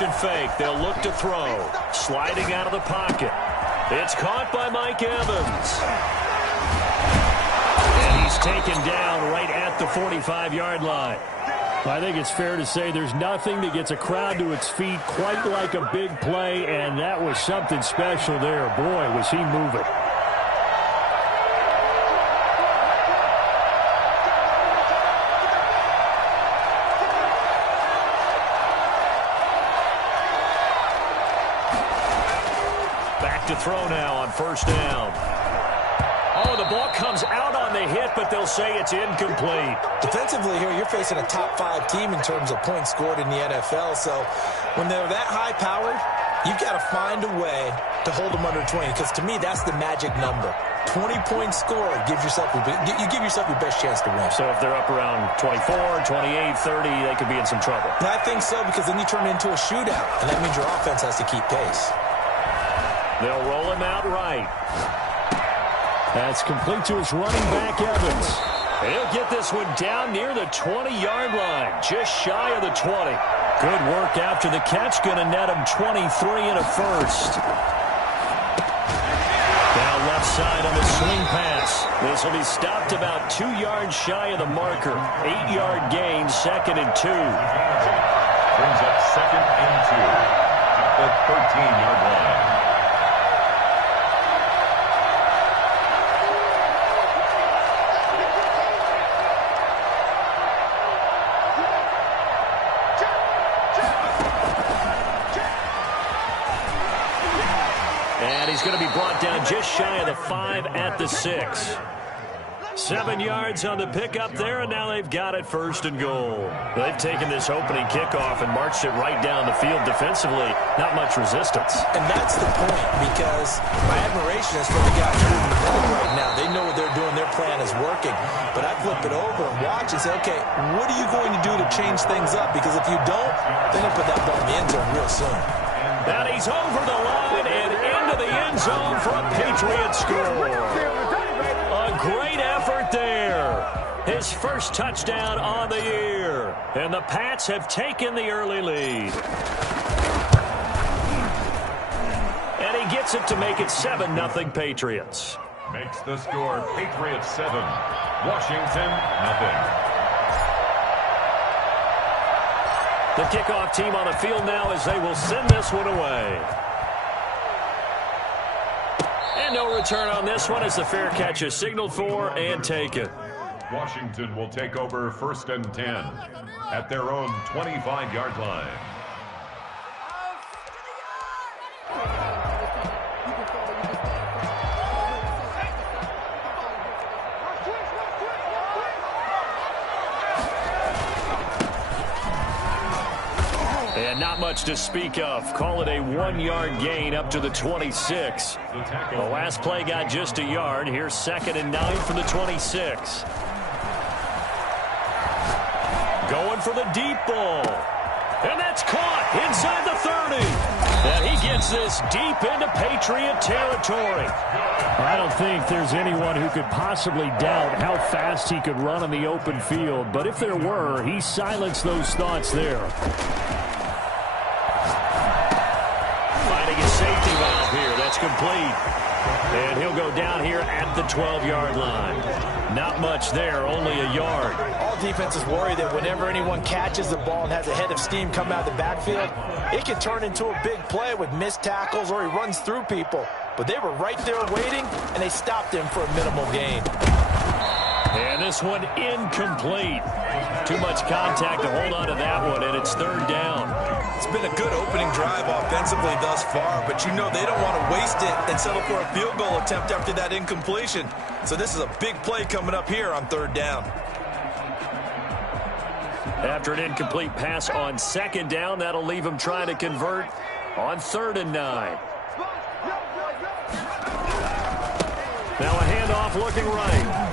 Formation fake. They'll look to throw. Sliding out of the pocket. It's caught by Mike Evans. And he's taken down right at the 45-yard line. I think it's fair to say there's nothing that gets a crowd to its feet quite like a big play, and that was something special there. Boy, was he moving. Back to throw now on first down. Oh, the ball comes out on the hit, but they'll say it's incomplete. Defensively here, you're facing a top-5 team in terms of points scored in the NFL. So when they're that high-powered, you've got to find a way to hold them under 20. Because to me, that's the magic number. 20 points scored gives yourself you give yourself your best chance to win. So if they're up around 24, 28, 30, they could be in some trouble. And I think so, because then you turn it into a shootout, and that means your offense has to keep pace. They'll roll him out right. That's complete to his running back, Evans. He'll get this one down near the 20-yard line, just shy of the 20. Good work after the catch, going to net him 23 and a first. Now left side on the swing pass. This will be stopped about 2 yards shy of the marker. 8-yard gain, 2nd and 2. Brings up 2nd and 2 at the 13-yard line. He's going to be brought down just shy of the 5 at the 6. 7 yards on the pickup there, and now they've got it 1st and goal. They've taken this opening kickoff and marched it right down the field defensively. Not much resistance. And that's the point, because my admiration is for the guys moving the ball right now. They know what they're doing. Their plan is working. But I flip it over and watch and say, okay, what are you going to do to change things up? Because if you don't, then they'll put that ball in the end zone real soon. And he's over the line and into the end zone for a Patriot score. A great effort there. His first touchdown on the year. And the Pats have taken the early lead. And he gets it to make it 7-0 Patriots. Makes the score Patriots 7, Washington 0. The kickoff team on the field now as they will send this one away. And no return on this one as the fair catch is signaled for and taken. Washington will take over 1st and 10 at their own 25-yard line. And not much to speak of. Call it a 1-yard gain up to the 26. The last play got just a yard. Here's 2nd and 9 from the 26. Going for the deep ball. And that's caught inside the 30. And he gets this deep into Patriot territory. I don't think there's anyone who could possibly doubt how fast he could run on the open field. But if there were, he silenced those thoughts there. Safety valve here. That's complete. And he'll go down here at the 12-yard line. Not much there, only a yard. All defenses worry that whenever anyone catches the ball and has a head of steam come out of the backfield, it can turn into a big play with missed tackles or he runs through people. But they were right there waiting, and they stopped him for a minimal gain. And this one incomplete. Too much contact to hold on to that one, and it's 3rd down. It's been a good opening drive offensively thus far, but you know they don't want to waste it and settle for a field goal attempt after that incompletion. So this is a big play coming up here on 3rd down. After an incomplete pass on 2nd down, that'll leave him trying to convert on 3rd and 9. Now a handoff looking right.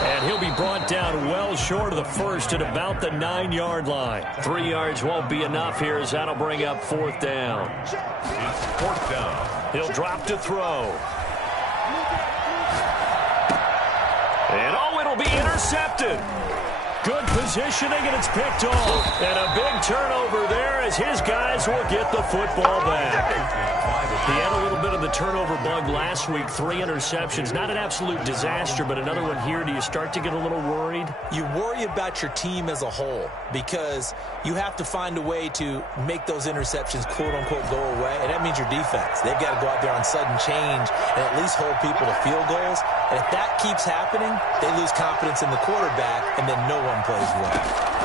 And he'll be brought down well short of the 1st at about the 9-yard line. 3 yards won't be enough here as that'll bring up 4th down. It's 4th down. He'll drop to throw. And oh, it'll be intercepted. Good positioning, and it's picked off. And a big turnover there as his guys will get the football back. He had a little bit of the turnover bug last week, 3 interceptions. Not an absolute disaster, but another one here. Do you start to get a little worried? You worry about your team as a whole because you have to find a way to make those interceptions, quote-unquote, go away, and that means your defense. They've got to go out there on sudden change and at least hold people to field goals. And if that keeps happening, they lose confidence in the quarterback, and then no one plays well.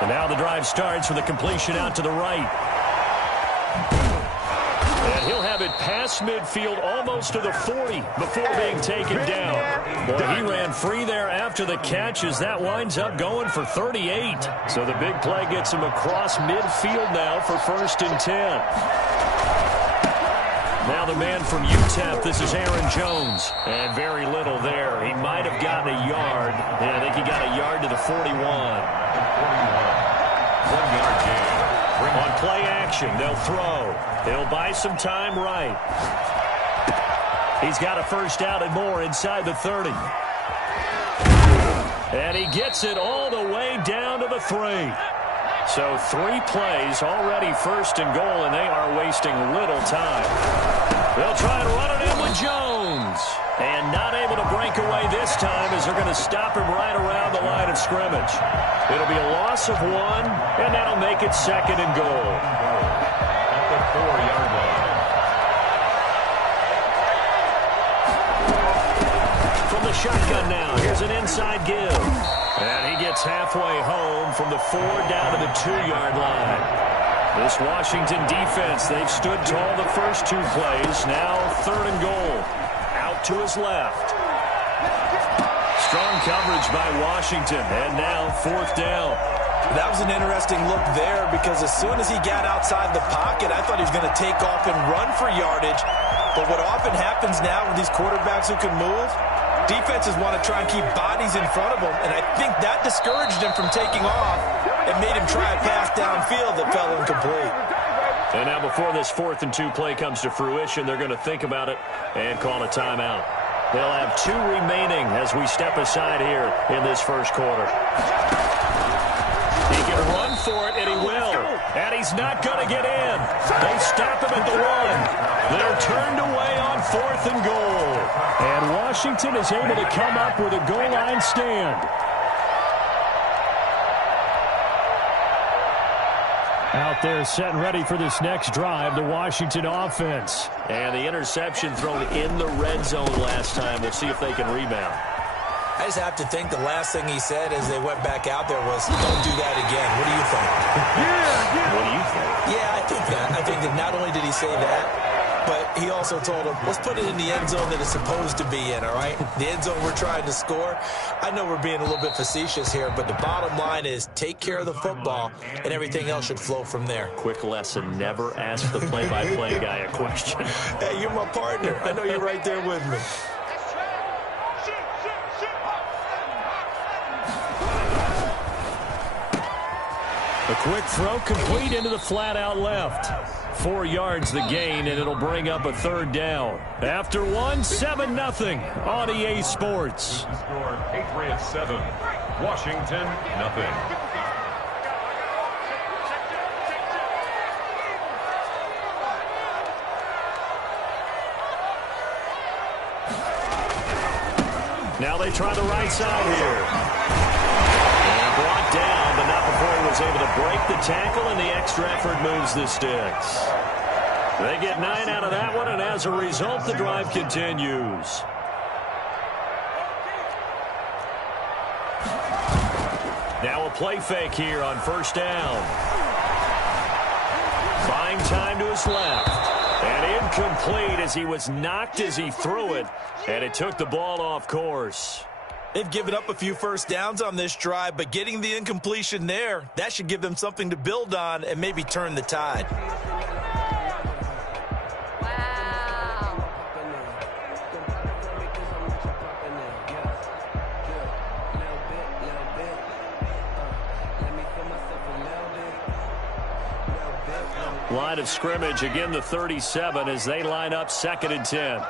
And now the drive starts with a completion out to the right. And he'll have it past midfield almost to the 40 before being taken down. Boy, he ran free there after the catch as that winds up going for 38. So the big play gets him across midfield now for 1st and 10. Now the man from UTEP, this is Aaron Jones. And very little there. He might have gotten a yard. Yeah, I think he got a yard to the 41. 1-yard gain. On play action, they'll throw. He'll buy some time right. He's got a first down and more inside the 30. And he gets it all the way down to the 3. So 3 plays already 1st and goal, and they are wasting little time. They'll try and run it in with Jones. And not able to break away this time as they're going to stop him right around the line of scrimmage. It'll be a loss of 1, and that'll make it 2nd and goal. At the 4-yard line. From the shotgun now, here's an inside give. And he gets halfway home from the 4 down to the 2-yard line. This Washington defense, they've stood tall the first 2 plays. Now 3rd and goal. Out to his left. Strong coverage by Washington. And now 4th down. That was an interesting look there because as soon as he got outside the pocket, I thought he was going to take off and run for yardage. But what often happens now with these quarterbacks who can move, defenses want to try and keep bodies in front of them, and I think that discouraged him from taking off and made him try a pass downfield that fell incomplete. And now before this 4th and 2 play comes to fruition, they're going to think about it and call a timeout. They'll have 2 remaining as we step aside here in this first quarter. He can run for it, and he will. And he's not going to get in. They stop him at the 1. They're turned away on 4th and goal. And Washington is able to come up with a goal line stand. Out there set and ready for this next drive, the Washington offense. And the interception thrown in the red zone last time. We'll see if they can rebound. I just have to think the last thing he said as they went back out there was, don't do that again. What do you think? What do you think? Yeah, I think that. I think that not only did he say that, but he also told him, let's put it in the end zone that it's supposed to be in, all right? The end zone we're trying to score. I know we're being a little bit facetious here, but the bottom line is take care of the football, and everything else should flow from there. Quick lesson, never ask the play-by-play guy a question. Hey, you're my partner. I know you're right there with me. A quick throw complete into the flat out left. 4 yards the gain, and it'll bring up a 3rd down. After 1, 7-0 on EA Sports. The score, Patriots 7, Washington 0. Now they try the right side here. And brought down, but not before he was able to break the tackle, and the extra effort moves the sticks. They get 9 out of that one, and as a result, the drive continues. Now a play fake here on 1st down. Buying time to his left. And incomplete as he was knocked as he threw it, and it took the ball off course. They've given up a few first downs on this drive, but getting the incompletion there, that should give them something to build on and maybe turn the tide. Line of scrimmage, again the 37 as they line up 2nd and 10.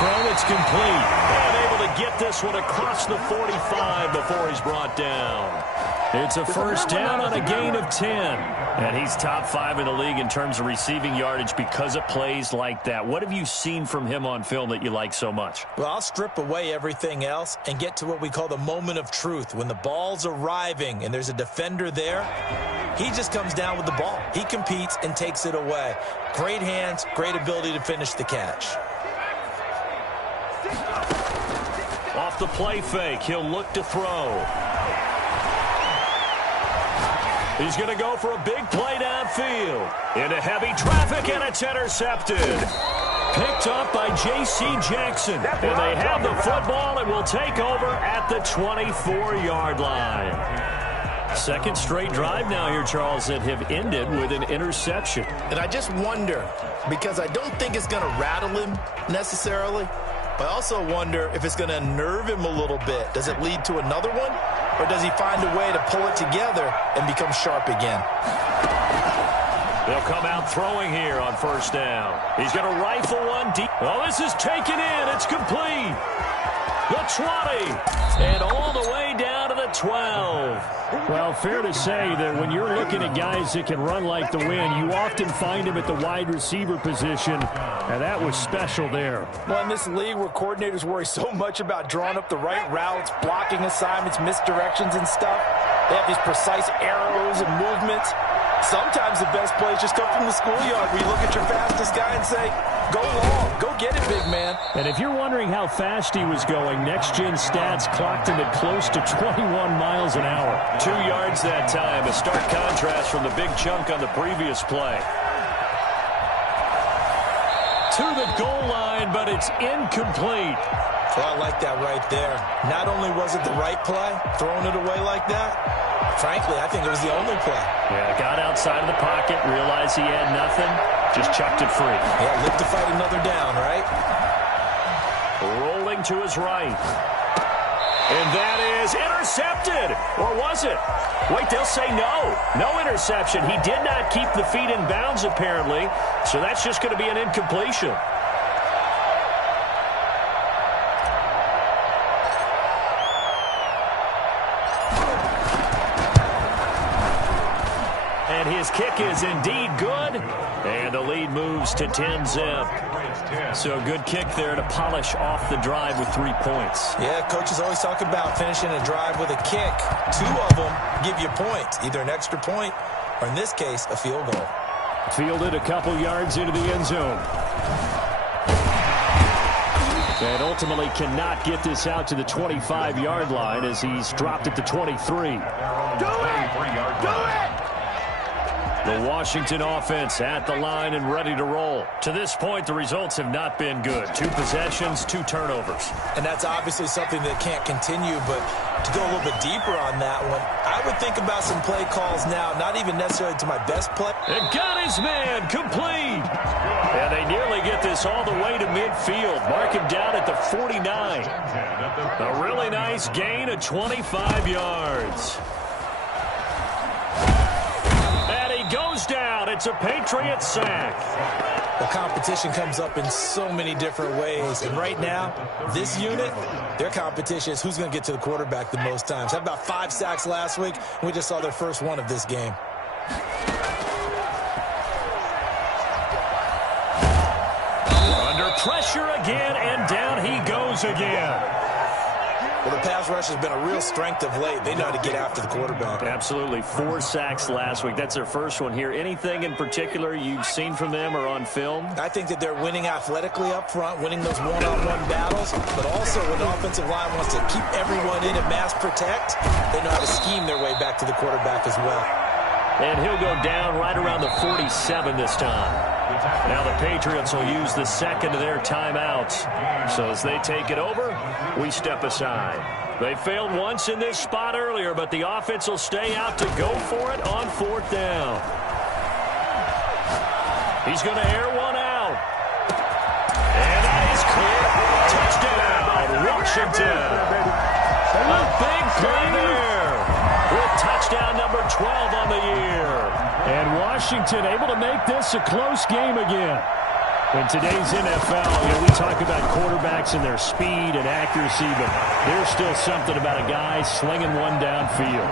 throw. It's complete. And able to get this one across the 45 before he's brought down. It's a first down on a gain of 10. And he's top 5 in the league in terms of receiving yardage because of plays like that. What have you seen from him on film that you like so much? Well, I'll strip away everything else and get to what we call the moment of truth. When the ball's arriving and there's a defender there, he just comes down with the ball. He competes and takes it away. Great hands, great ability to finish the catch. Off the play fake, he'll look to throw. He's going to go for a big play downfield. Into heavy traffic, and it's intercepted. Picked up by J.C. Jackson. And they have the football and will take over at the 24-yard line. Second straight drive now here, Charles, that have ended with an interception. And I just wonder, because I don't think it's going to rattle him necessarily, but I also wonder if it's going to unnerve him a little bit. Does it lead to another one? Or does he find a way to pull it together and become sharp again? They'll come out throwing here on first down. He's going to rifle one deep. Well, this is taken in. It's complete. The 20. And all the way down to the 12. Well, fair to say that when you're looking at guys that can run like the wind, you often find him at the wide receiver position, and that was special there. Well, in this league where coordinators worry so much about drawing up the right routes, blocking assignments, misdirections and stuff, they have these precise arrows and movements. Sometimes the best plays just come from the schoolyard where you look at your fastest guy and say, go long, go get it, big man. And if you're wondering how fast he was going, next-gen stats clocked him at close to 21 miles an hour. 2 yards that time, a stark contrast from the big chunk on the previous play. To the goal line, but it's incomplete. Well, I like that right there. Not only was it the right play, throwing it away like that, frankly, I think it was the only play. Yeah, got outside of the pocket, realized he had nothing, just chucked it free. Yeah, live to fight another down, right? Rolling to his right. And that is intercepted. Or was it? Wait, they'll say no. No interception. He did not keep the feet in bounds, apparently. So that's just going to be an incompletion. And his kick is indeed good. And the lead moves to 10-zip. So a good kick there to polish off the drive with 3 points. Yeah, coaches always talk about finishing a drive with a kick. 2 of them give you points, either an extra point or, in this case, a field goal. Fielded a couple yards into the end zone. And ultimately cannot get this out to the 25-yard line as he's dropped it to 23. Do it! Do it! The Washington offense at the line and ready to roll. To this point, the results have not been good. 2 possessions, 2 turnovers. And that's obviously something that can't continue, but to go a little bit deeper on that one, I would think about some play calls now, not even necessarily to my best play. And got his man complete. And they nearly get this all the way to midfield. Mark him down at the 49. A really nice gain of 25 yards. Goes down. It's a Patriot sack. The competition comes up in so many different ways. And right now, this unit, their competition is who's going to get to the quarterback the most times. Had about 5 sacks last week. We just saw their first one of this game. Under pressure again, and down he goes again. Well, the pass rush has been a real strength of late. They know how to get after the quarterback. Absolutely. 4 sacks last week. That's their first one here. Anything in particular you've seen from them or on film? I think that they're winning athletically up front, winning those one-on-one battles, but also when the offensive line wants to keep everyone in and mass protect, they know how to scheme their way back to the quarterback as well. And he'll go down right around the 47 this time. Now the Patriots will use the second of their timeouts. So as they take it over, we step aside. They failed once in this spot earlier, but the offense will stay out to go for it on 4th down. He's going to air one out. And that is clear. Touchdown, Washington. A big play there with touchdown number 12 on the year. And Washington able to make this a close game again. In today's NFL, we talk about quarterbacks and their speed and accuracy, but there's still something about a guy slinging one downfield.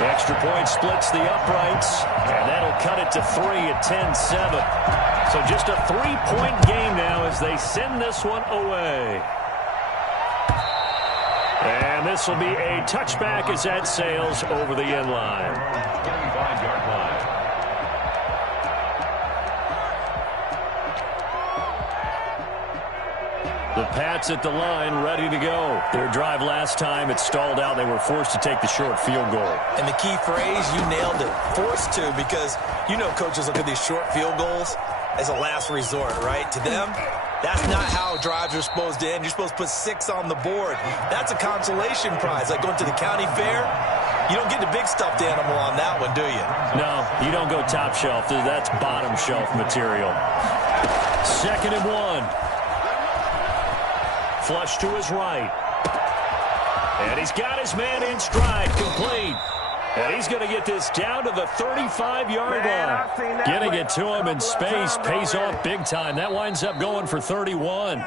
The extra point splits the uprights, and that'll cut it to 3 at 10-7. So just a 3-point game now as they send this one away. And this will be a touchback as that sails over the end line. 25-yard line. The Pats at the line, ready to go. Their drive last time, it stalled out. They were forced to take the short field goal. And the key phrase, you nailed it, forced to, because coaches look at these short field goals as a last resort, right? To them, that's not how drives are supposed to end. You're supposed to put 6 on the board. That's a consolation prize, like going to the county fair. You don't get the big stuffed animal on that one, do you? No, you don't go top shelf. That's bottom shelf material. 2nd and 1. Flush to his right. And he's got his man in stride, complete. And he's going to get this down to the 35-yard line. Getting it to him in space pays off big time. That winds up going for 31.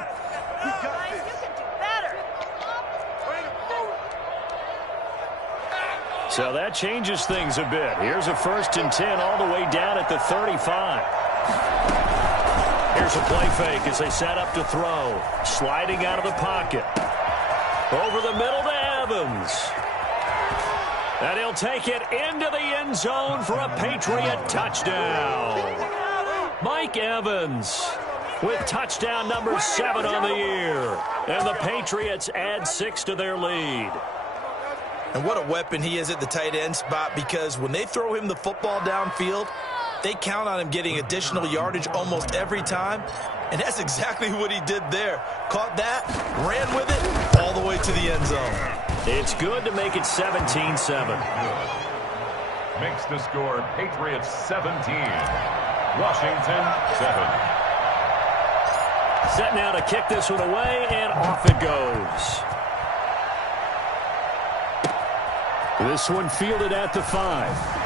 So that changes things a bit. Here's a 1st and 10 all the way down at the 35. Here's a play fake as they set up to throw. Sliding out of the pocket. Over the middle to Evans. And he'll take it into the end zone for a Patriot touchdown. Mike Evans with touchdown number 7 on the year. And the Patriots add 6 to their lead. And what a weapon he is at the tight end spot, because when they throw him the football downfield, they count on him getting additional yardage almost every time. And that's exactly what he did there. Caught that, ran with it, all the way to the end zone. It's good to make it 17-7. Makes the score Patriots 17. Washington 7. Set now to kick this one away, and off it goes. This one fielded at the 5.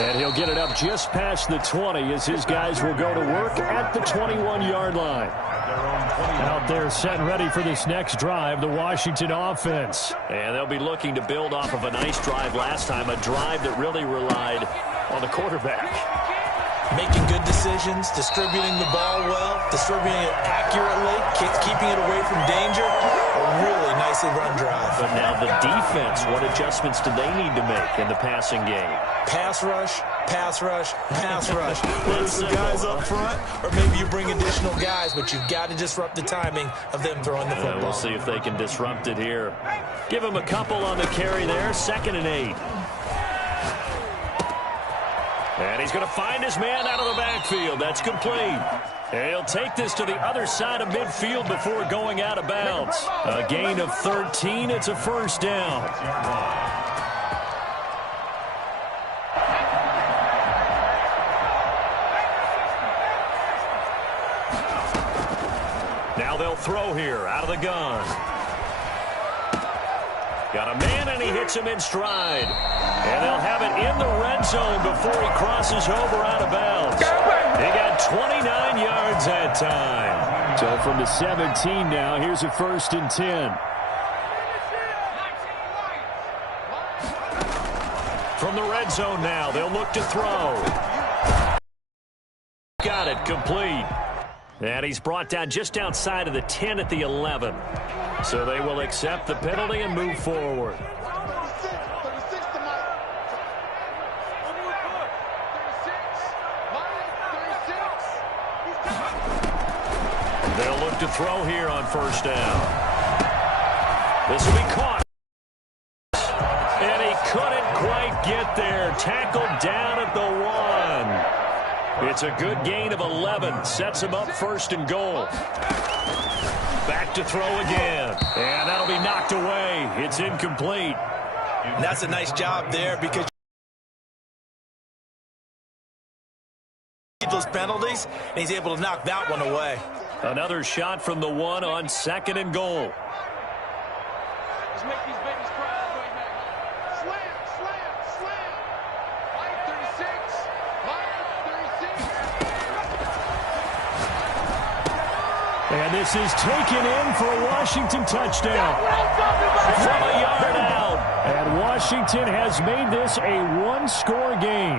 And he'll get it up just past the 20 as his guys will go to work at the 21-yard line. Out there set and ready for this next drive, the Washington offense. And they'll be looking to build off of a nice drive last time, a drive that really relied on the quarterback. Making good decisions, distributing the ball well, distributing it accurately, keeping it away from danger. A really nicely run drive. But now the defense, what adjustments do they need to make in the passing game? Pass rush, pass rush, pass rush. Whether it's the guys up front, or maybe you bring additional guys, but you've got to disrupt the timing of them throwing the football. We'll see if they can disrupt it here. Give him a couple on the carry there, 2nd and 8. And he's going to find his man out of the backfield. That's complete. And he'll take this to the other side of midfield before going out of bounds. A gain of 13. It's a 1st down. Now they'll throw here out of the gun. Got a man, and he hits him in stride. And they'll have it in the red zone before he crosses over out of bounds. He got 29 yards that time. So from the 17 now, here's a 1st and 10. From the red zone now, they'll look to throw. Got it, complete. And he's brought down just outside of the 10 at the 11. So they will accept the penalty and move forward. They'll look to throw here on 1st down. This will be caught. And he couldn't quite get there. Tackled down at the 1. It's a good gain of 11. Sets him up 1st and goal. Back to throw again. And that'll be knocked away. It's incomplete. And that's a nice job there, because those penalties, and he's able to knock that one away. Another shot from the 1 on 2nd and goal. Let's make these babies cry all the way back. Slam, slam, slam. Line 36. Line 36. And this is taken in for a Washington touchdown. From a yard out. And Washington has made this a one-score game.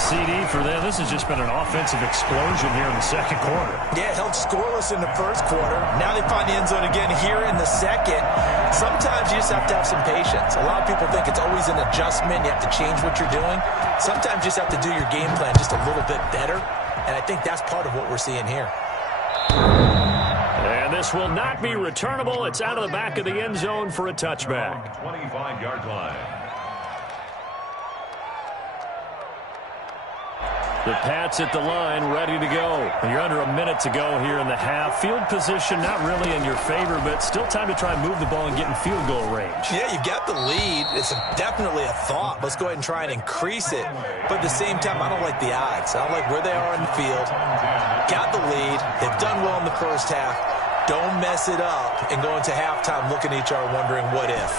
CD for them. This has just been an offensive explosion here in the second quarter. Yeah, held scoreless in the first quarter. Now they find the end zone again here in the second. Sometimes you just have to have some patience. A lot of people think it's always an adjustment. You have to change what you're doing. Sometimes you just have to do your game plan just a little bit better. And I think that's part of what we're seeing here. And this will not be returnable. It's out of the back of the end zone for a touchback. 25-yard line. The Pats at the line, ready to go. You're under a minute to go here in the half. Field position not really in your favor, but still time to try and move the ball and get in field goal range. Yeah, you got the lead. It's definitely a thought. Let's go ahead and try and increase it. But at the same time, I don't like the odds. I don't like where they are in the field. Got the lead. They've done well in the first half. Don't mess it up and go into halftime looking at each other wondering what if.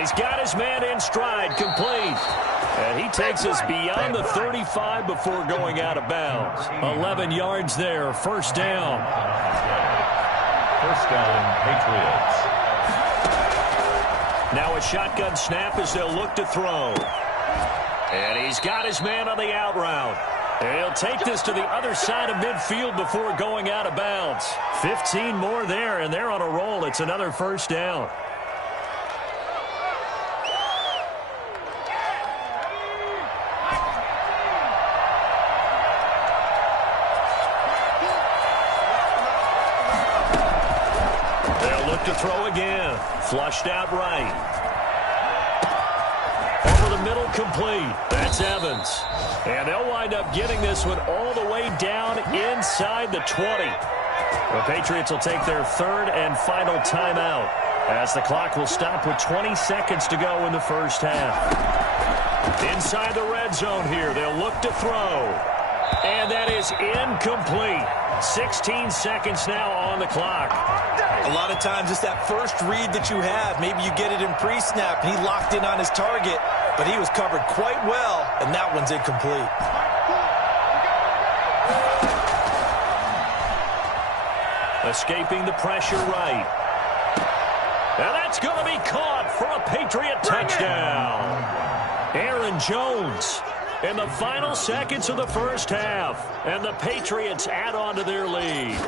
He's got his man in stride, complete. And he takes us beyond the 35 before going out of bounds. 11 yards there, first down. First down, Patriots. Now a shotgun snap as they'll look to throw. And he's got his man on the out route. And he'll take this to the other side of midfield before going out of bounds. 15 more there, and they're on a roll. It's another first down. To throw again. Flushed out right. Over the middle, complete. That's Evans. And they'll wind up getting this one all the way down inside the 20. The Patriots will take their third and final timeout as the clock will stop with 20 seconds to go in the first half. Inside the red zone here, they'll look to throw. And that is incomplete. 16 seconds now on the clock. A lot of times it's that first read that you have. Maybe you get it in pre-snap, and he locked in on his target, but he was covered quite well, and that one's incomplete. Escaping the pressure right. Now that's going to be caught for a Patriot touchdown. Aaron Jones in the final seconds of the first half. And the Patriots add on to their lead.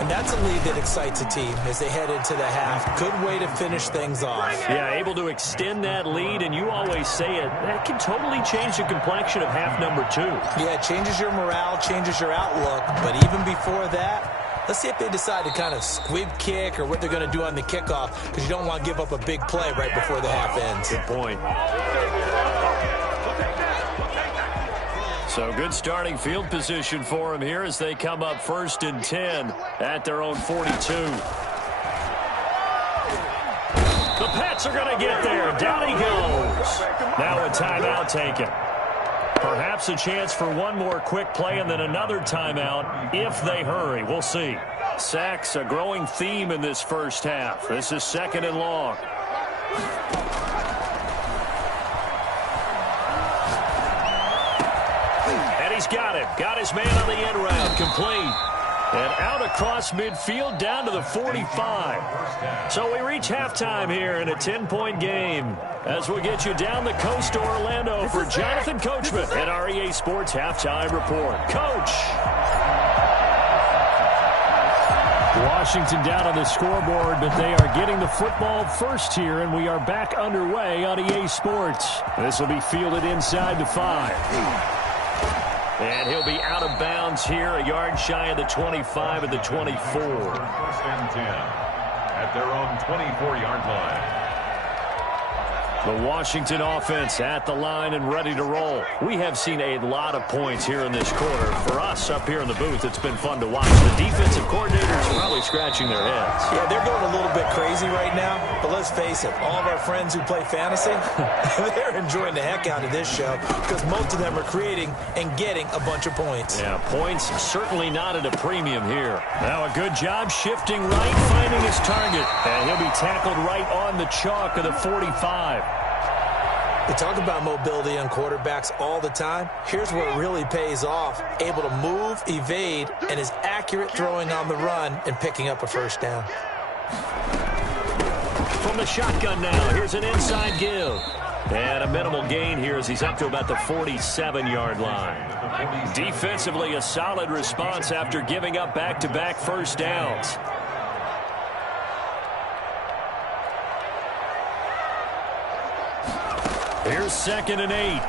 And that's a lead that excites a team as they head into the half. Good way to finish things off. Yeah, able to extend that lead, and you always say it, that can totally change the complexion of half number 2. Yeah, it changes your morale, changes your outlook. But even before that, let's see if they decide to kind of squib kick or what they're going to do on the kickoff, because you don't want to give up a big play right before the half ends. Good point. So good starting field position for them here as they come up 1st and 10 at their own 42. The Pats are going to get there. Down he goes. Now a timeout taken. Perhaps a chance for one more quick play and then another timeout if they hurry. We'll see. Sacks, a growing theme in this first half. This is 2nd and long. He's got it. Got his man on the end round. Complete. And out across midfield down to the 45. So we reach halftime here in a 10-point game as we get you down the coast to Orlando for Jonathan Coachman at our EA Sports Halftime Report. Coach. Washington down on the scoreboard, but they are getting the football first here, and we are back underway on EA Sports. This will be fielded inside the 5. And he'll be out of bounds here, a yard shy of the 25 at the 24. 1st and 10 at their own 24-yard line. The Washington offense at the line and ready to roll. We have seen a lot of points here in this quarter. For us up here in the booth, it's been fun to watch. The defensive coordinators are probably scratching their heads. Yeah, they're going a little bit crazy right now. But let's face it, all of our friends who play fantasy, they're enjoying the heck out of this show because most of them are creating and getting a bunch of points. Yeah, points certainly not at a premium here. Now a good job shifting right, finding his target. And he'll be tackled right on the chalk of the 45. We talk about mobility on quarterbacks all the time. Here's where it really pays off. Able to move, evade, and is accurate throwing on the run and picking up a first down. From the shotgun now, here's an inside give. And a minimal gain here as he's up to about the 47-yard line. Defensively, a solid response after giving up back-to-back first downs. Here's 2nd and 8.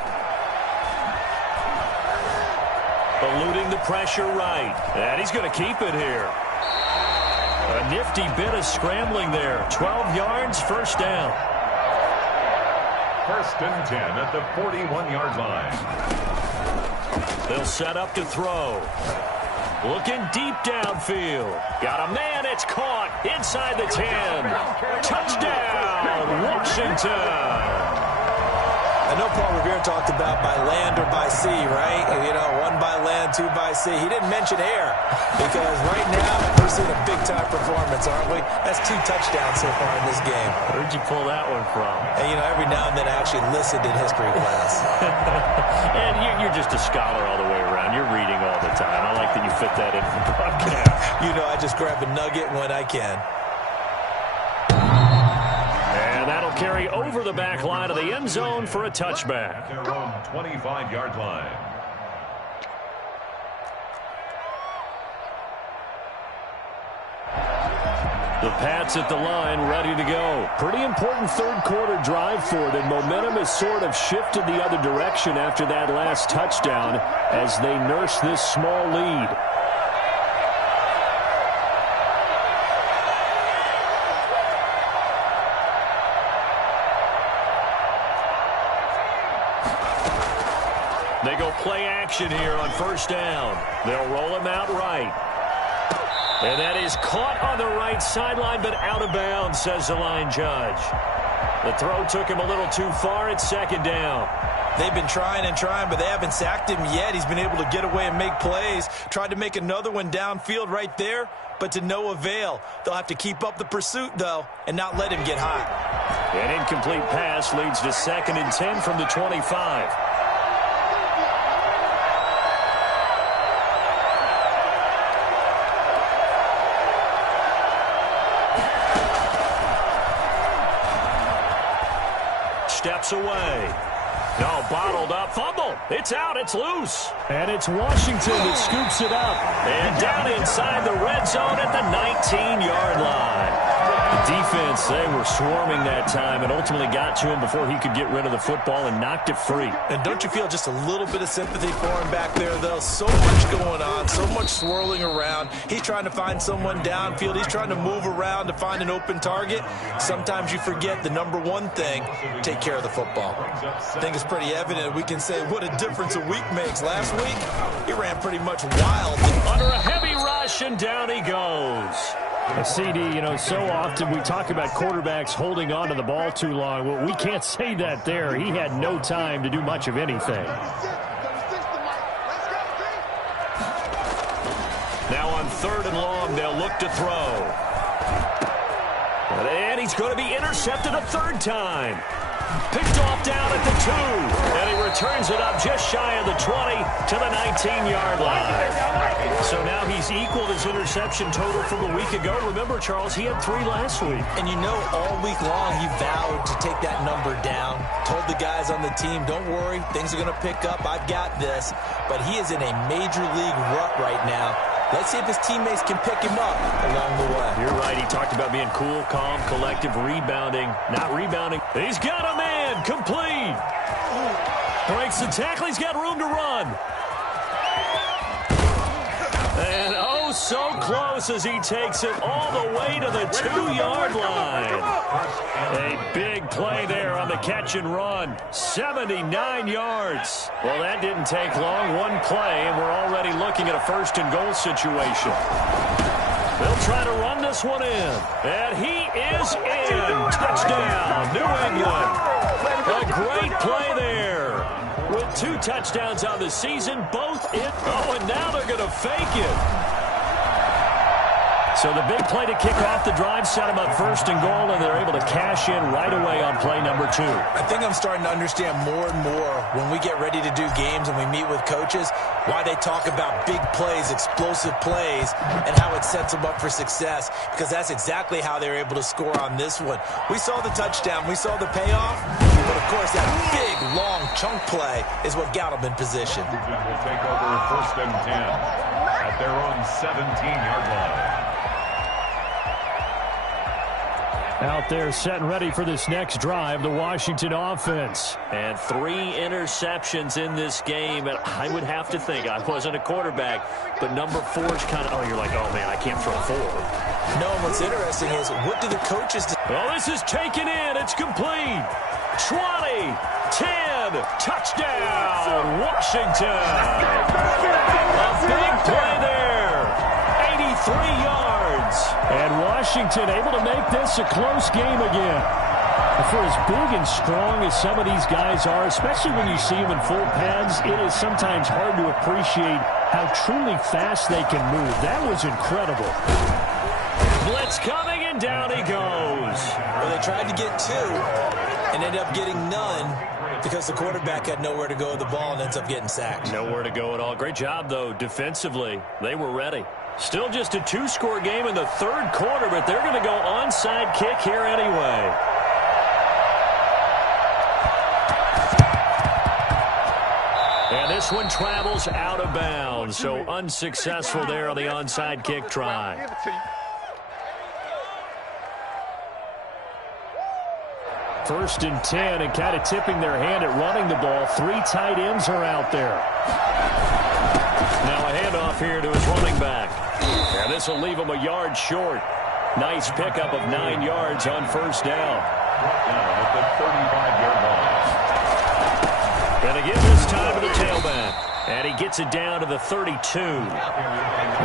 Eluding the pressure right. And he's going to keep it here. A nifty bit of scrambling there. 12 yards, first down. 1st and 10 at the 41-yard line. They'll set up to throw. Looking deep downfield. Got a man, it's caught inside the 10. Touchdown, Washington. I know Paul Revere talked about by land or by sea, right? You know, 1 by land, 2 by sea. He didn't mention air because right now we're seeing a big-time performance, aren't we? That's 2 touchdowns so far in this game. Where'd you pull that one from? And, you know, every now and then I actually listened in history class. And you're just a scholar all the way around. You're reading all the time. I like that you fit that in the broadcast. You know, I just grab a nugget when I can. And that'll carry over the back line of the end zone for a touchback. At their own 25-yard line. The Pats at the line, ready to go. Pretty important third quarter drive for them. Momentum has sort of shifted the other direction after that last touchdown as they nurse this small lead. They go play action here on first down. They'll roll him out right. And that is caught on the right sideline, but out of bounds, says the line judge. The throw took him a little too far. It's 2nd down. They've been trying and trying, but they haven't sacked him yet. He's been able to get away and make plays. Tried to make another one downfield right there, but to no avail. They'll have to keep up the pursuit, though, and not let him get hot. An incomplete pass leads to 2nd and 10 from the 25. Steps away. No, bottled up. Fumble. It's out. It's loose. And it's Washington that scoops it up. And down inside the red zone at the 19-yard line. The defense, they were swarming that time and ultimately got to him before he could get rid of the football and knocked it free. And don't you feel just a little bit of sympathy for him back there, though? So much going on, so much swirling around. He's trying to find someone downfield. He's trying to move around to find an open target. Sometimes you forget the number one thing, take care of the football. I think it's pretty evident. We can say what a difference a week makes. Last week, he ran pretty much wild. Under a heavy rush, and down he goes. CD, you know, so often we talk about quarterbacks holding on to the ball too long. Well, we can't say that there. He had no time to do much of anything. Now on 3rd and long, they'll look to throw. And he's going to be intercepted a 3rd time. Picked off down at the 2. And he returns it up just shy of the 20 to the 19-yard line. So now he's equaled his interception total from a week ago. Remember, Charles, he had 3 last week. And you know, all week long he vowed to take that number down. Told the guys on the team, don't worry, things are going to pick up. I've got this. But he is in a major league rut right now. Let's see if his teammates can pick him up along the way. You're right. He talked about being cool, calm, collective, rebounding. Not rebounding. He's got a man. Complete. Breaks the tackle. He's got room to run. And so close as he takes it all the way to the 2-yard line. A big play there on the catch and run. 79 yards. Well, that didn't take long. One play, and we're already looking at a 1st and goal situation. They'll try to run this one in. And he is in. Touchdown, New England. A great play there. With 2 touchdowns on the season, both in. Oh, and now they're going to fake it. So the big play to kick off the drive set them up 1st and goal, and they're able to cash in right away on play number 2. I think I'm starting to understand more and more when we get ready to do games and we meet with coaches why they talk about big plays, explosive plays, and how it sets them up for success, because that's exactly how they're able to score on this one. We saw the touchdown. We saw the payoff. But, of course, that big, long chunk play is what got them in position. Will take over 1st and 10 at their own 17-yard line. Out there set and ready for this next drive, the Washington offense. And 3 interceptions in this game. And I would have to think, I wasn't a quarterback, but number 4 is kind of, oh, you're like, oh, man, I can't throw 4. No, and what's interesting is, what do the coaches do? Well, this is taken in. It's complete. 20, 10, touchdown, Washington. A big play there. 83 yards. And Washington able to make this a close game again. For as big and strong as some of these guys are, especially when you see them in full pads, it is sometimes hard to appreciate how truly fast they can move. That was incredible. Blitz coming, and down he goes. Well, they tried to get 2 and ended up getting none because the quarterback had nowhere to go with the ball and ends up getting sacked. Nowhere to go at all. Great job, though, defensively. They were ready. Still just a 2-score game in the 3rd quarter, but they're going to go onside kick here anyway. And this one travels out of bounds, so unsuccessful there on the onside kick try. First and 10, and kind of tipping their hand at running the ball. 3 tight ends are out there. Now a handoff here to his running back. And this will leave him a yard short. Nice pickup of 9 yards on 1st down. At the 35-yard line. And again this time to the tailback. And he gets it down to the 32.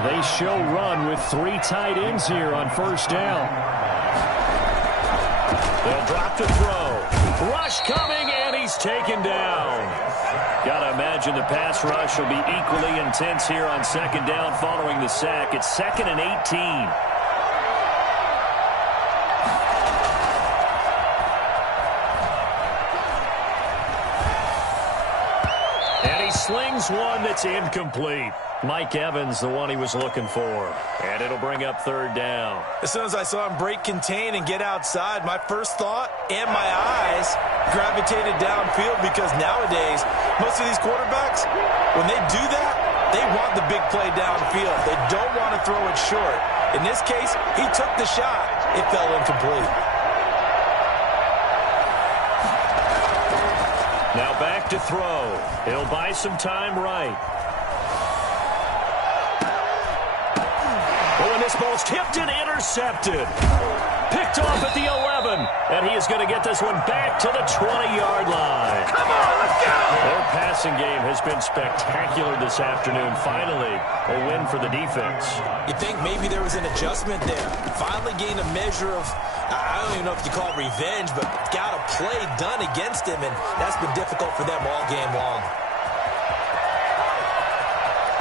They show run with 3 tight ends here on 1st down. They'll drop to throw. Rush coming, and he's taken down. Got to imagine the pass rush will be equally intense here on 2nd down following the sack. It's 2nd and 18. And he slings one that's incomplete. Mike Evans, the one he was looking for. And it'll bring up 3rd down. As soon as I saw him break contain and get outside, my first thought and my eyes gravitated downfield, because nowadays, most of these quarterbacks, when they do that, they want the big play downfield. They don't want to throw it short. In this case, he took the shot. It fell incomplete. Now back to throw. He'll buy some time right. Oh, and this ball's tipped and intercepted. Picked off at the 11. And he is going to get this one back to the 20-yard line. Come on, let's go! Their passing game has been spectacular this afternoon. Finally, a win for the defense. You think maybe there was an adjustment there. Finally gained a measure of, I don't even know if you call it revenge, but got a play done against him, and that's been difficult for them all game long.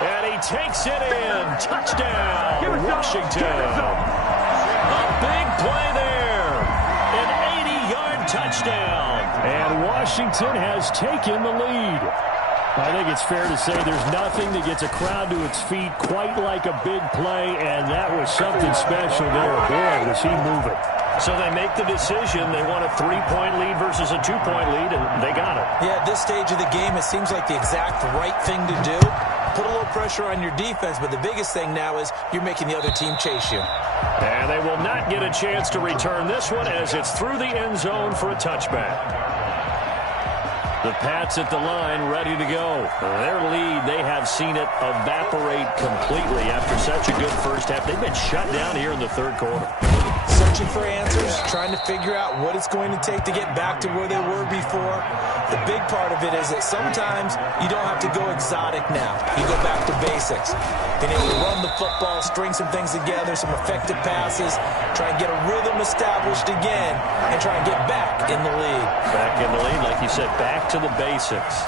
And he takes it in. Touchdown, Washington. A big play there. An 80-yard touchdown. And Washington has taken the lead. I think it's fair to say there's nothing that gets a crowd to its feet quite like a big play, and that was something special there. Boy, was he moving. So they make the decision. They want a 3-point lead versus a 2-point lead, and they got it. Yeah, at this stage of the game, it seems like the exact right thing to do. Put a little pressure on your defense, but the biggest thing now is you're making the other team chase you. And they will not get a chance to return this one as it's through the end zone for a touchback. The Pats at the line, ready to go. Their lead, they have seen it evaporate completely after such a good first half. They've been shut down here in the third quarter. Searching for answers, trying to figure out what it's going to take to get back to where they were before. The big part of it is that sometimes you don't have to go exotic now. You go back to basics. Being able to run the football, string some things together, some effective passes, try and get a rhythm established again, and try and get back in the lead. Back in the lead, like you said, back to the basics.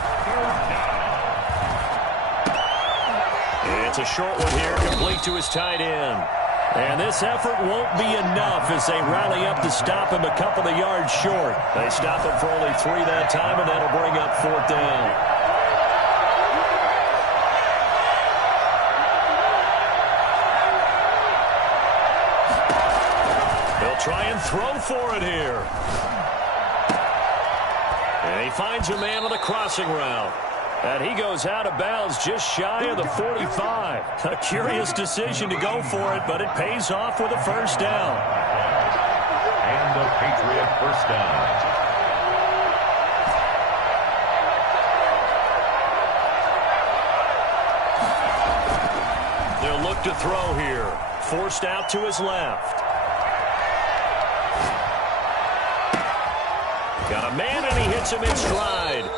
It's a short one here, complete to his tight end. And this effort won't be enough as they rally up to stop him a couple of yards short. They stop him for only 3 that time, and that'll bring up 4th down. They'll try and throw for it here. And he finds a man on the crossing route. And he goes out of bounds just shy of the 45. A curious decision to go for it, but it pays off with a first down. And a Patriot first down. They'll look to throw here. Forced out to his left. Got a man, and he hits him in stride.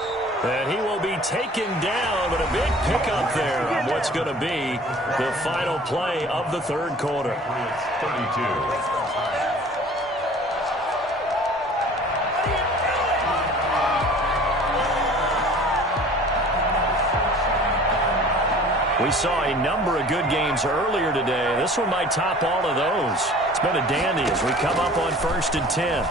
And he will be taken down, but a big pickup there on what's going to be the final play of the third quarter. 32. We saw a number of good games earlier today. This one might top all of those. It's been a dandy as we come up on 1st and 10.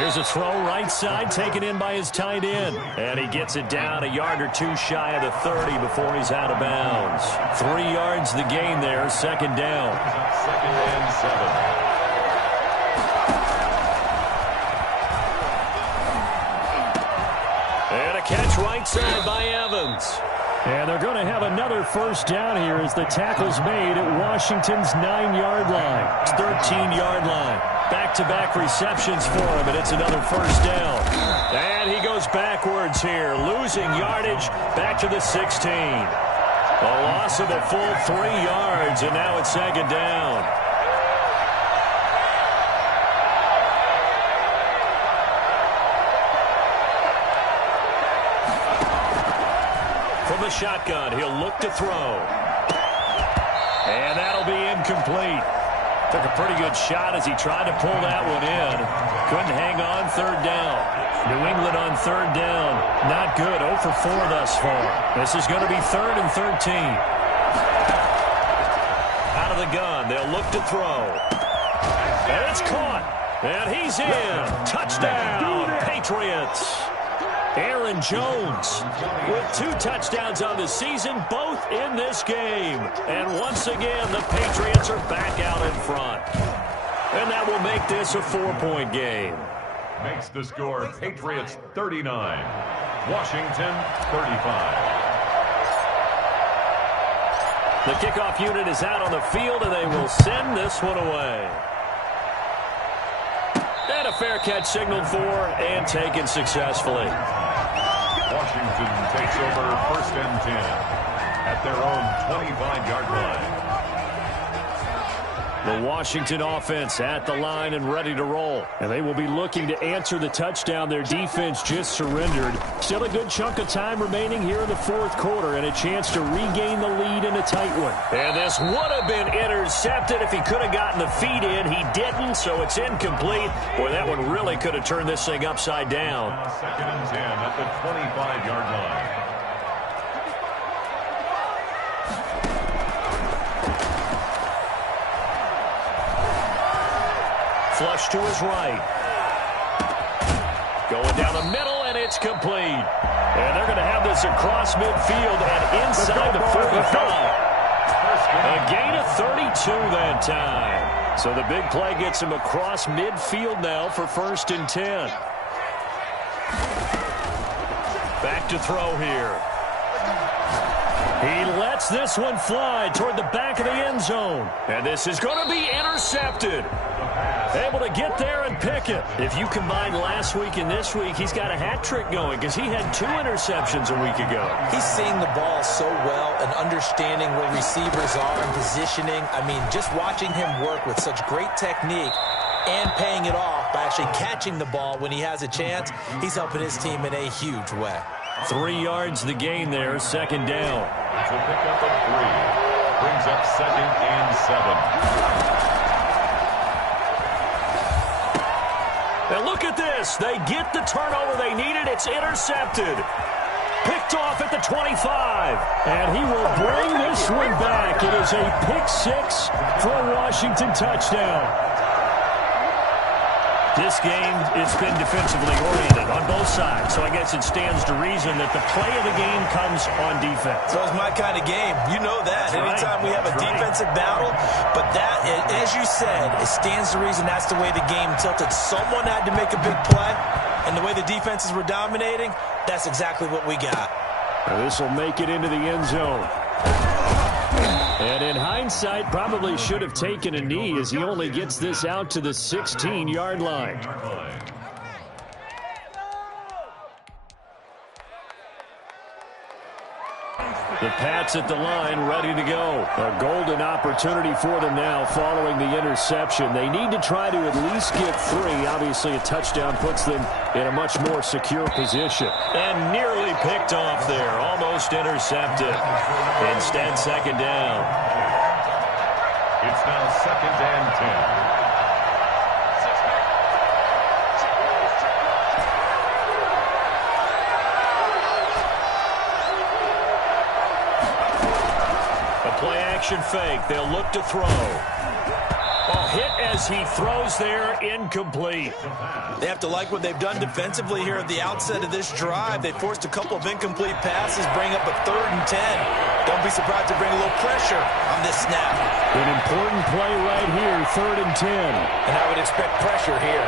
Here's a throw right side, taken in by his tight end. And he gets it down a yard or two shy of the 30 before he's out of bounds. 3 yards the gain there, 2nd down. 2nd and 7. And a catch right side by Evans. And they're going to have another first down here as the tackle's made at Washington's 9-yard line. 13-yard line. Back-to-back receptions for him, and it's another first down. And he goes backwards here, losing yardage back to the 16. A loss of a full 3 yards, and now it's 2nd down. From the shotgun, he'll look to throw. And that'll be incomplete. Took a pretty good shot as he tried to pull that one in. Couldn't hang on, 3rd down. New England on 3rd down. Not good, 0 for 4 thus far. This is going to be 3rd and 13. Out of the gun, they'll look to throw. And it's caught. And he's in. Touchdown, Patriots. Aaron Jones with 2 touchdowns on the season, both in this game. And once again, the Patriots are back out in front. And that will make this a 4-point game. Makes the score Patriots 39, Washington 35. The kickoff unit is out on the field, and they will send this one away. And a fair catch signaled for and taken successfully. Washington takes over 1st and 10 at their own 25-yard line. The Washington offense at the line and ready to roll. And they will be looking to answer the touchdown their defense just surrendered. Still a good chunk of time remaining here in the 4th quarter and a chance to regain the lead in a tight one. And this would have been intercepted if he could have gotten the feet in. He didn't, so it's incomplete. Boy, that one really could have turned this thing upside down. 2nd and 10 at the 25-yard line. Flush to his right. Going down the middle, and it's complete. And they're going to have this across midfield and inside the 45. A gain of 32 that time. So the big play gets him across midfield now for 1st and 10. Back to throw here. He lets this one fly toward the back of the end zone. And this is going to be intercepted. The pass able to get there and pick it. If you combine last week and this week, he's got a hat trick going because he had 2 interceptions a week ago. He's seeing the ball so well and understanding where receivers are and positioning. I mean, just watching him work with such great technique and paying it off by actually catching the ball when he has a chance, he's helping his team in a huge way. 3 yards the gain there, second down. It's a pickup of 3. Brings up 2nd and 7. And look at this. They get the turnover they needed. It's intercepted. Picked off at the 25. And he will bring this one back. It is a pick 6 for a Washington touchdown. This game, it's been defensively oriented on both sides. So I guess it stands to reason that the play of the game comes on defense. So it's my kind of game. You know that. That's Anytime right. we have a defensive battle. But that, as you said, it stands to reason that's the way the game tilted. Someone had to make a big play. And the way the defenses were dominating, that's exactly what we got. This will make it into the end zone. And in hindsight, probably should have taken a knee as he only gets this out to the 16-yard line. The Pats at the line, ready to go. A golden opportunity for them now following the interception. They need to try to at least get 3. Obviously, a touchdown puts them in a much more secure position. And nearly picked off there, almost intercepted. Instead, second down. It's now 2nd and 10. Play-action fake. They'll look to throw. A hit as he throws there, incomplete. They have to like what they've done defensively here at the outset of this drive. They forced a couple of incomplete passes, bring up a 3rd and 10. Don't be surprised to bring a little pressure on this snap. An important play right here, 3rd and 10. And I would expect pressure here.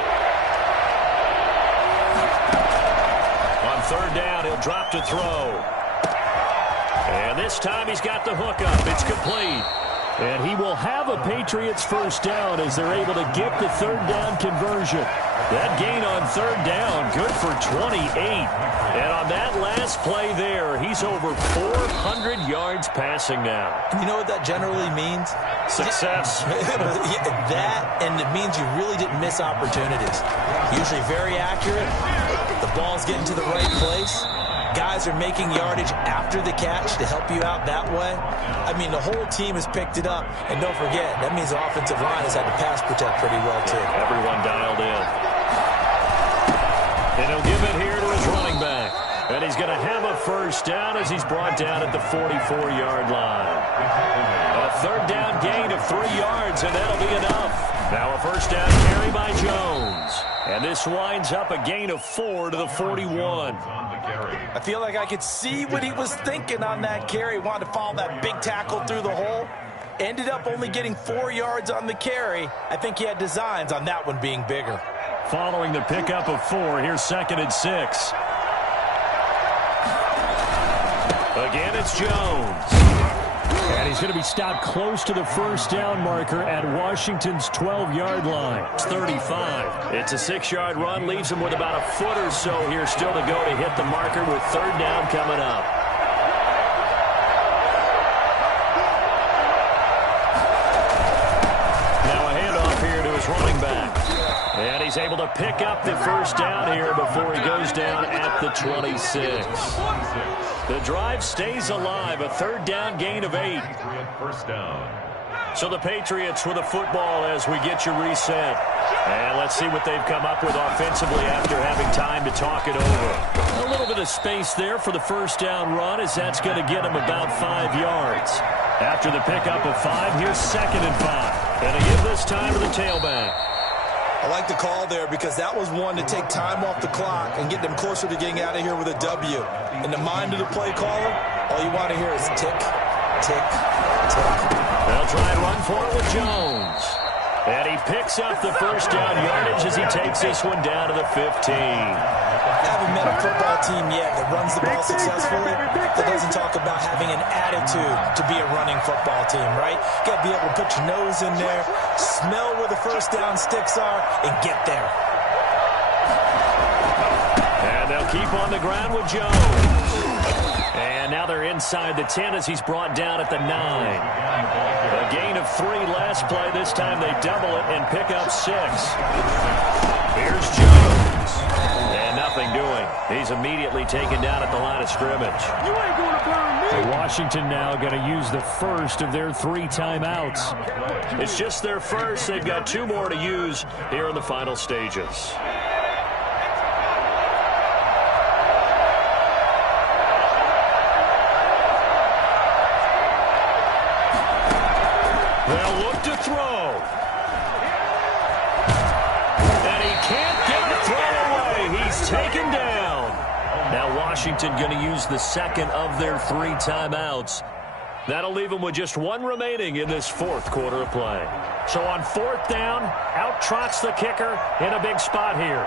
On 3rd down, he'll drop to throw. And this time he's got the hook up. It's complete. And he will have a Patriots first down as they're able to get the 3rd down conversion. That gain on 3rd down, good for 28. And on that last play there, he's over 400 yards passing now. You know what that generally means? Success. That, and it means you really didn't miss opportunities. Usually very accurate. The ball's getting to the right place. Guys are making yardage after the catch to help you out that way. I mean, the whole team has picked it up. And don't forget, that means the offensive line has had to pass protect pretty well, too. Everyone dialed in. And he'll give it here to his running back. And he's going to have a first down as he's brought down at the 44-yard line. A 3rd down gain of 3 yards, and that'll be enough. Now a first down carry by Jones. And this winds up a gain of 4 to the 41. I feel like I could see what he was thinking on that carry. Wanted to follow that big tackle through the hole. Ended up only getting 4 yards on the carry. I think he had designs on that one being bigger. Following the pickup of 4, here's 2nd and 6. Again, it's Jones. And he's going to be stopped close to the first down marker at Washington's 12-yard line. It's 35. It's a 6-yard run, leaves him with about a foot or so here still to go to hit the marker with 3rd down coming up. Now a handoff here to his running back. And he's able to pick up the first down here before he goes down at the 26. The drive stays alive, a 3rd down gain of 8. First down. So the Patriots with the football as we get you reset. And let's see what they've come up with offensively after having time to talk it over. A little bit of space there for the first down run as that's going to get him about 5 yards. After the pickup of 5, here's 2nd and 5. And to give this time to the tailback. I like the call there because that was one to take time off the clock and get them closer to getting out of here with a W. In the mind of the play caller, all you want to hear is tick, tick, tick. They'll try and run for it with Jones. And he picks up the first down yardage as he takes this one down to the 15. I haven't met a football team yet that runs the ball successfully that doesn't talk about having an attitude to be a running football team, right? You got to be able to put your nose in there, smell where the first down sticks are, and get there. And they'll keep on the ground with Jones. And now they're inside the 10 as he's brought down at the 9. A gain of 3 last play. This time they double it and pick up 6. Here's Jones. And nothing doing. He's immediately taken down at the line of scrimmage. You ain't going to burn me. So Washington now going to use the first of their 3 timeouts. It's just their first. They've got 2 more to use here in the final stages. They'll look to throw. And he can't get the throw away. He's taken down. Now Washington going to use the second of their 3 timeouts. That'll leave them with just 1 remaining in this 4th quarter of play. So on 4th down, out trots the kicker in a big spot here.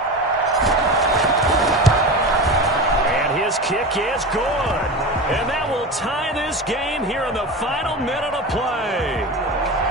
And his kick is good. And that will tie this game here in the final minute of play.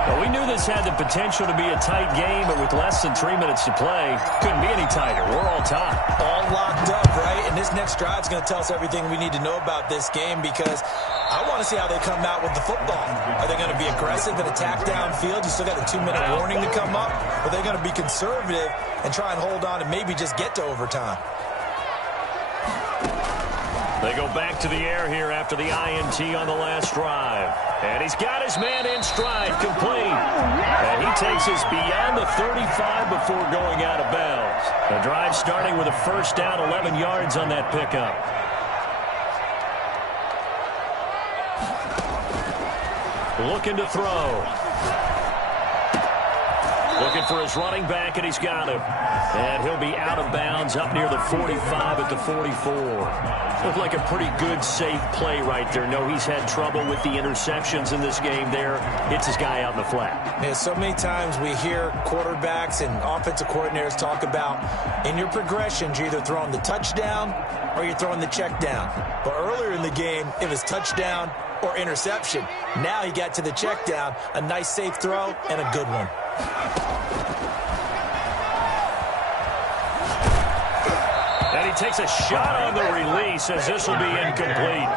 Well, we knew this had the potential to be a tight game, but with less than 3 minutes to play, couldn't be any tighter. We're all tied. All locked up, right? And this next drive is going to tell us everything we need to know about this game because I want to see how they come out with the football. Are they going to be aggressive and attack downfield? You still got a 2-minute warning to come up? Or are they going to be conservative and try and hold on and maybe just get to overtime? They go back to the air here after the INT on the last drive. And he's got his man in stride, complete. And he takes us beyond the 35 before going out of bounds. The drive starting with a first down, 11 yards on that pickup. Looking to throw. Looking for his running back, and he's got him. And he'll be out of bounds up near the 45 at the 44. Looked like a pretty good, safe play right there. No, he's had trouble with the interceptions in this game there. Hits his guy out in the flat. Yeah, so many times we hear quarterbacks and offensive coordinators talk about in your progressions, you're either throwing the touchdown or you're throwing the check down. But earlier in the game, it was touchdown or interception. Now he got to the check down, a nice safe throw and a good one. And he takes a shot on the release as this will be incomplete.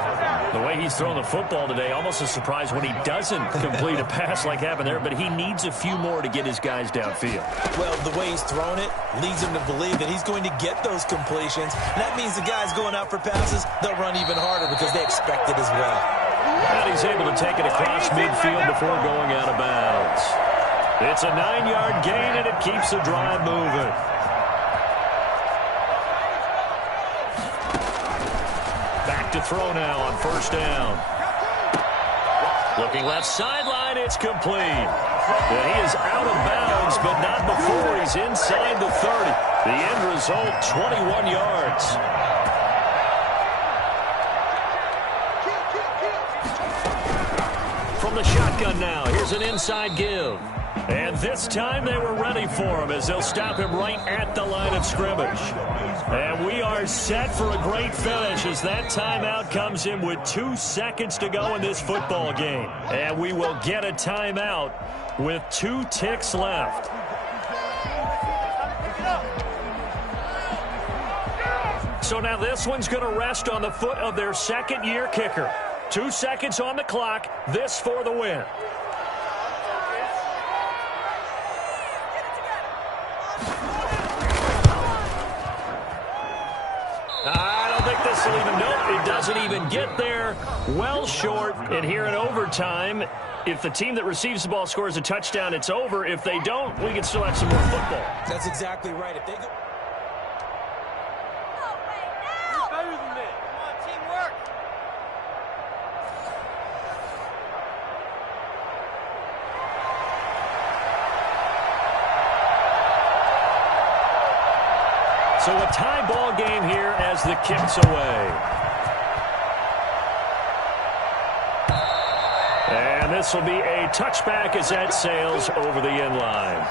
The way he's throwing the football today, almost a surprise when he doesn't complete a pass like happened there, but he needs a few more to get his guys downfield. Well, the way he's thrown it leads him to believe that he's going to get those completions. And that means the guys going out for passes, they'll run even harder because they expect it as well. And he's able to take it across midfield before going out of bounds. It's a 9-yard gain, and it keeps the drive moving. Back to throw now on first down. Looking left sideline, it's complete. And he is out of bounds, but not before he's inside the 30. The end result, 21 yards. From the shotgun now, here's an inside give. And this time they were ready for him as they'll stop him right at the line of scrimmage. And we are set for a great finish as that timeout comes in with 2 seconds to go in this football game. And we will get a timeout with 2 ticks left. So now this one's going to rest on the foot of their second-year kicker. 2 seconds on the clock. This for the win. I don't think this will even, nope, it doesn't even get there. Well short, and here in overtime, if the team that receives the ball scores a touchdown, it's over. If they don't, we can still have some more football. That's exactly right. If they go... You're better than me. Come on, teamwork. So a tie ball game here as the kick's away. And this will be a touchback as that sails over the end line.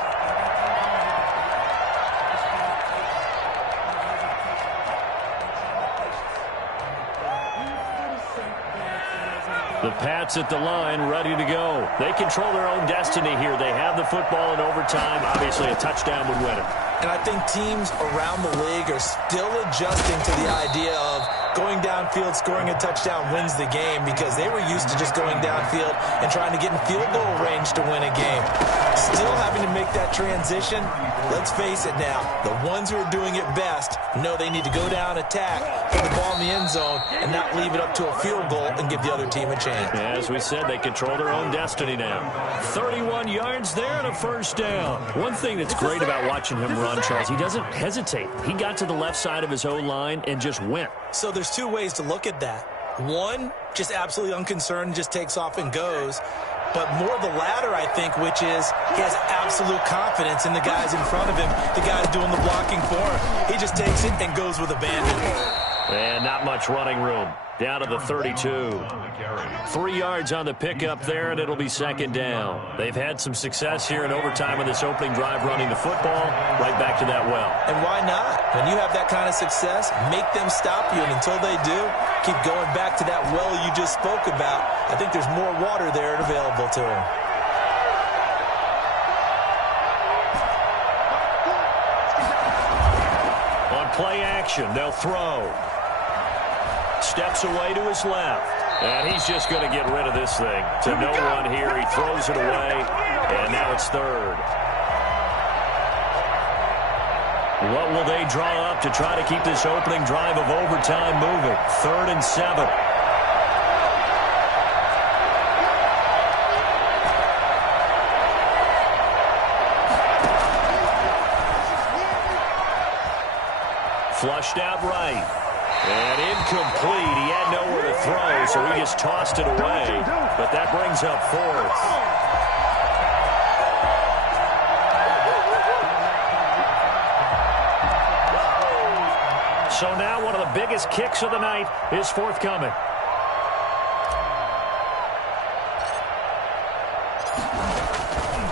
The Pats at the line, ready to go. They control their own destiny here. They have the football in overtime. Obviously, a touchdown would win it. And I think teams around the league are still adjusting to the idea of going downfield, scoring a touchdown wins the game, because they were used to just going downfield and trying to get in field goal range to win a game. Still having to make that transition. Let's face it now, the ones who are doing it best know they need to go down, attack, put the ball in the end zone, and not leave it up to a field goal and give the other team a chance. As we said, they control their own destiny now. 31 yards there and a first down. One thing that's great about watching him run, Charles, he doesn't hesitate. He got to the left side of his O-line and just went. So there's two ways to look at that. One, just absolutely unconcerned, just takes off and goes. But more the latter, I think, which is he has absolute confidence in the guys in front of him, the guys doing the blocking for him. He just takes it and goes with abandon. And not much running room. Down to the 32. 3 yards on the pickup there, and it'll be second down. They've had some success here in overtime in this opening drive running the football. Right back to that well. And why not? When you have that kind of success, make them stop you. And until they do, keep going back to that well you just spoke about. I think there's more water there available to them. On play action, they'll throw. Steps away to his left. And he's just going to get rid of this thing. To no one here. He throws it away. And now it's third. What will they draw up to try to keep this opening drive of overtime moving? 3rd and 7. Flushed out right. And incomplete. He had nowhere to throw, so he just tossed it away. But that brings up 4th. So now one of the biggest kicks of the night is forthcoming.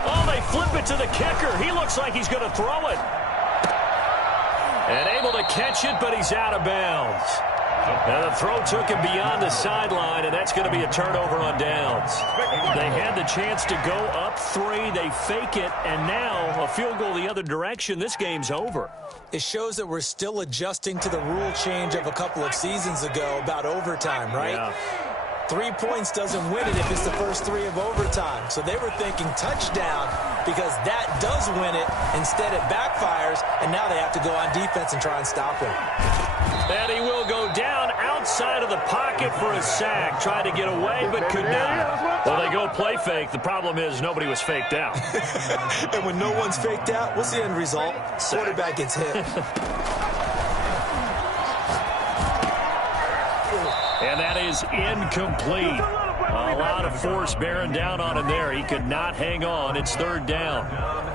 Oh, they flip it to the kicker. He looks like he's going to throw it. And able to catch it, but he's out of bounds. Now the throw took him beyond the sideline, and that's going to be a turnover on downs. They had the chance to go up 3. They fake it, and now a field goal the other direction. This game's over. It shows that we're still adjusting to the rule change of a couple of seasons ago about overtime, right? Yeah. 3 points doesn't win it if it's the first 3 of overtime. So they were thinking touchdown because that does win it. Instead, it backfires, and now they have to go on defense and try and stop him. And he will go down outside of the pocket for a sack. Tried to get away, but could not. Well, they go play fake. The problem is nobody was faked out. And when no one's faked out, what's the end result? Quarterback gets hit. And that is incomplete. A lot of force bearing down on him there. He could not hang on. It's 3rd down.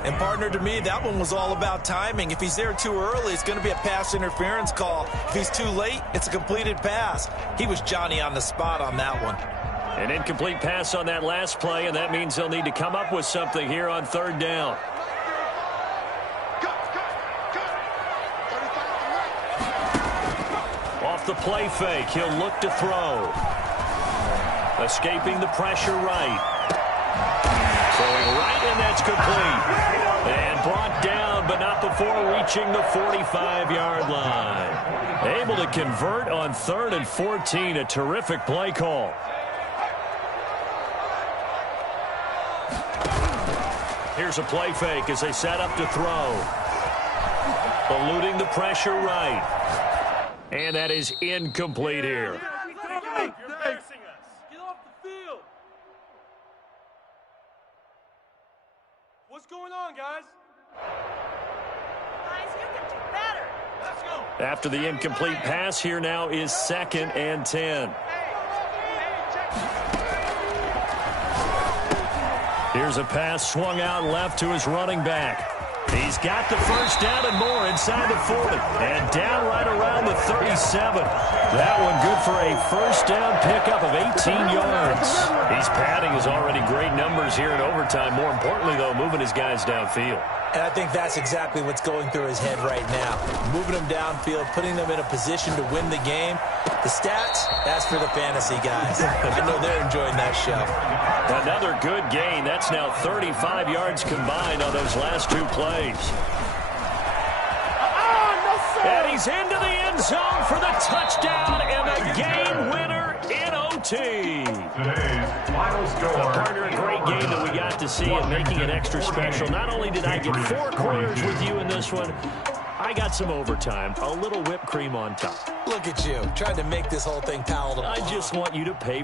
And, partner, to me, that one was all about timing. If he's there too early, it's going to be a pass interference call. If he's too late, it's a completed pass. He was Johnny on the spot on that one. An incomplete pass on that last play, and that means they'll need to come up with something here on 3rd down. Off the play fake, he'll look to throw. Escaping the pressure right. Going right, and that's complete. And brought down, but not before reaching the 45-yard line. Able to convert on 3rd and 14. A terrific play call. Here's a play fake as they set up to throw. Eluding the pressure right. And that is incomplete here. What's going on, guys? Guys, you can do better. Let's go. After the incomplete pass, here now is 2nd and 10. Here's a pass swung out left to his running back. He's got the first down and more inside the 40. And down right around the 37. That one good for a first down pickup of 18 yards. He's padding his already great numbers here in overtime. More importantly, though, moving his guys downfield. And I think that's exactly what's going through his head right now. Moving them downfield, putting them in a position to win the game. The stats, that's for the fantasy guys. I know they're enjoying that show. Another good gain. That's now 35 yards combined on those last two plays. And he's into the end zone for the touchdown and the game winner in OT. Today's final score. Partner, a great game that we got to see and making it extra special. Not only did I get 4 quarters with you in this one, I got some overtime, a little whipped cream on top. Look at you, trying to make this whole thing palatable. I just want you to pay